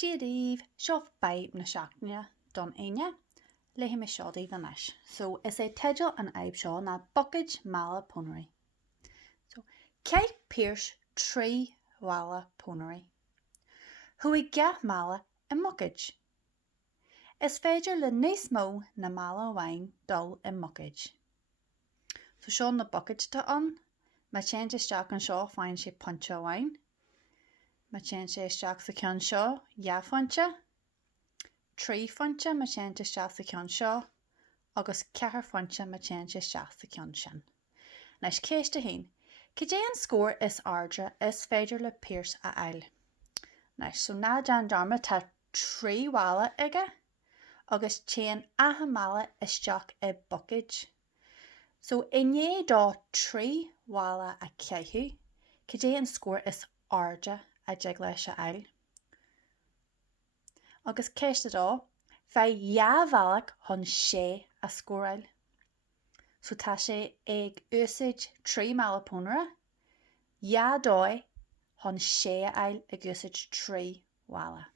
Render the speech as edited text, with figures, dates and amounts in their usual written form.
Díadíomh seo Fadhb na seachtaine don aine le me seodaí vanis. So is é teideal an aib seo na buckage mala pónarí. So Kate Pierce trí wala pónarí. Huaigh gath mala I muckage. Is féidir le níos mó na mala bhain dul I muckage. So seo na buckage tá an, ma tean isteach an seo fáin sé ponche bhain. Ma tean sé isteach sa ceann seo fonte, trí fonte ma tean isteach sa ceann seo, agus 4 fonte ma tean isteach sa ceann sin. Leis céiste hain, cé dé an scór is ardre is féidir le Pierce a ail. Leis so ná dean darma tá trí wala ige, agus tean athe mala isteach I buckage. So inné dá trí wala a ceitheadh, cé dé an scór is ardre a deag leis a ail. Agus céiste dá, fé bhealach chun sé a scórail. So tá sé ag úsáid trí mala pónara, dói chun sé a ail ag úsáid trí wala.